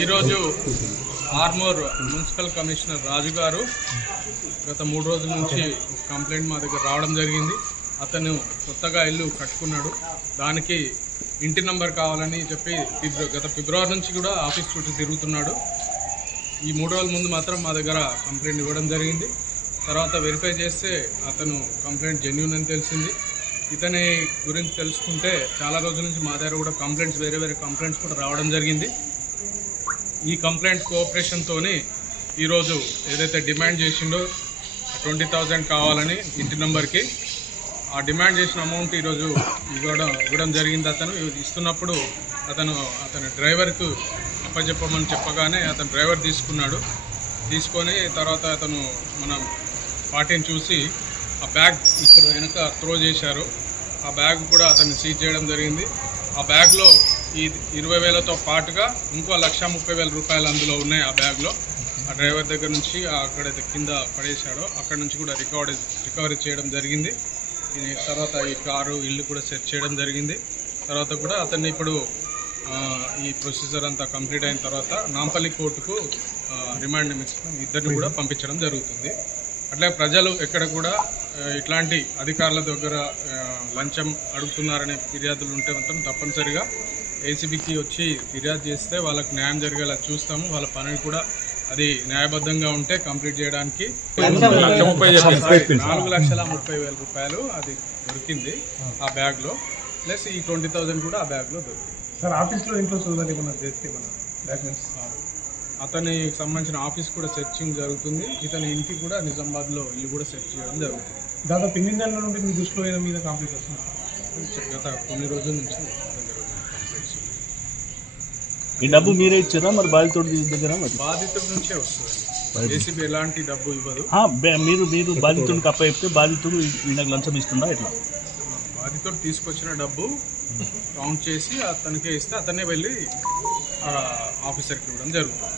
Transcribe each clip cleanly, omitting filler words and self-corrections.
ఈరోజు Armoor municipal commissioner రాజు గారు గత 3 రోజుల నుంచి కంప్లైంట్ మా దగ్గర రావడం జరిగింది. అతను కొత్తగా ఇల్లు కట్టుకున్నాడు, దానికి ఇంటి నంబర్ కావాలని చెప్పి గత ఫిబ్రవరి నుంచి కూడా ఆఫీస్ చుట్టూ తిరుగుతున్నాడు. ఈ 3 రోజుల ముందు మాత్రం మా దగ్గర కంప్లైంట్ ఇవ్వడం జరిగింది. తర్వాత వెరిఫై చేస్తే అతను కంప్లైంట్ జెన్యూన్ అని తెలిసింది. ఇతని గురించి తెలుసుకుంటే చాలా రోజుల నుంచి మా దగ్గర కూడా కంప్లైంట్స్ వేరే కంప్లైంట్స్ కూడా రావడం జరిగింది. ఈ కంప్లైంట్ కోఆపరేషన్తో ఈరోజు ఏదైతే డిమాండ్ చేసిండో 20,000 కావాలని ఇంటి నెంబర్కి, ఆ డిమాండ్ చేసిన అమౌంట్ ఈరోజు ఇవ్వడం జరిగింది. అతను ఇస్తున్నప్పుడు అతని డ్రైవర్కు అప్పచెప్పమని చెప్పగానే అతను డ్రైవర్ తీసుకొని తర్వాత అతను మన పార్టీని చూసి ఆ బ్యాగ్ ఇక్కడ వెనక త్రో చేశారు. ఆ బ్యాగ్ కూడా అతన్ని సీజ్ చేయడం జరిగింది. ఆ బ్యాగ్లో ఈ 20,000తో పాటుగా ఇంకో 1,30,000 రూపాయలు అందులో ఉన్నాయి. ఆ బ్యాగ్లో ఆ డ్రైవర్ దగ్గర నుంచి అక్కడైతే కింద పడేశాడో అక్కడ నుంచి కూడా రికవరీ చేయడం జరిగింది. తర్వాత ఈ కారు ఇల్లు కూడా సెర్చ్ చేయడం జరిగింది. తర్వాత కూడా అతన్ని ఇప్పుడు ఈ ప్రొసీజర్ అంతా కంప్లీట్ అయిన తర్వాత నాంపల్లి కోర్టుకు రిమాండ్ నిమిత్తం ఇద్దరిని కూడా పంపించడం జరుగుతుంది. అట్లా ప్రజలు ఎక్కడ కూడా ఇట్లాంటి అధికారుల దగ్గర లంచం అడుగుతున్నారనే ఫిర్యాదులు ఉంటే మాత్రం తప్పనిసరిగా ఏసీబీకి వచ్చి ఫిర్యాదు చేస్తే వాళ్ళకి న్యాయం జరిగేలా చూస్తాము. వాళ్ళ పనిని కూడా అది న్యాయబద్ధంగా ఉంటే కంప్లీట్ చేయడానికి 4,30,000 రూపాయలు అది దొరికింది ఆ బ్యాగ్లో, ప్లస్ ఈ 20,000 కూడా ఆ బ్యాగ్లో దొరికింది. సార్ ఆఫీస్లో ఇంట్లో చూడాలి డాక్యుమెంట్స్ అతనికి సంబంధించిన ఆఫీస్ కూడా సెర్చింగ్ జరుగుతుంది. ఇతని ఇంటికి కూడా నిజామాబాద్లో ఇల్లు కూడా సెర్చ్ చేయడం జరుగుతుంది. దాదాపు 8 నెలల నుండి మీ దృష్టిలో మీద కంప్లీట్ వస్తుంది. గత కొన్ని రోజుల నుంచి ఈ డబ్బు మీరే ఇచ్చారా మరి బాధితుడి దగ్గర? బాధితుడి నుంచే వస్తుంది. ఏసీబీ ఎలాంటి డబ్బు ఇవ్వదు. మీరు బాధితుడికి అప్పచెప్తే బాధితుడు ఈయనకు లంచం ఇస్తుందా ఎట్లా? బాధితుడు తీసుకొచ్చిన డబ్బు కౌంట్ చేసి అతనికే ఇస్తే అతనే వెళ్ళి ఆఫీసర్కి ఇవ్వడం జరుగుతుంది.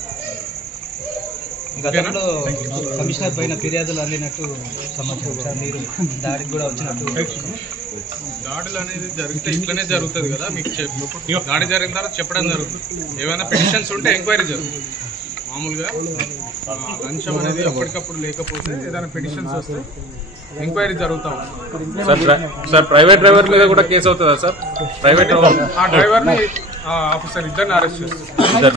గతంలో కమిషనర్ పైన ఫిర్యాదులు అందినట్టు సమాచారం సార్, మీరు దాడికి కూడా వచ్చినట్టు. దాడులు అనేది జరిగితే ఇట్లనే జరుగుతుంది కదా, మీకు దాడి జరిగిన తర్వాత చెప్పడం జరుగుతుంది. ఏమైనా పిటిషన్స్ ఉంటే ఎంక్వైరీ జరుగుతుంది. మామూలుగా లంచం అనేది అప్పటికప్పుడు లేకపోతే ఏదైనా పిటిషన్స్ వస్తే ఎంక్వైరీ జరుగుతా ఉంది. సార్ ప్రైవేట్ డ్రైవర్ మీద కూడా కేసు అవుతుందా సార్? ప్రైవేట్ ఆ డ్రైవర్ని ఆఫీసర్ ఇద్దరిని అరెస్ట్ చేస్తారు.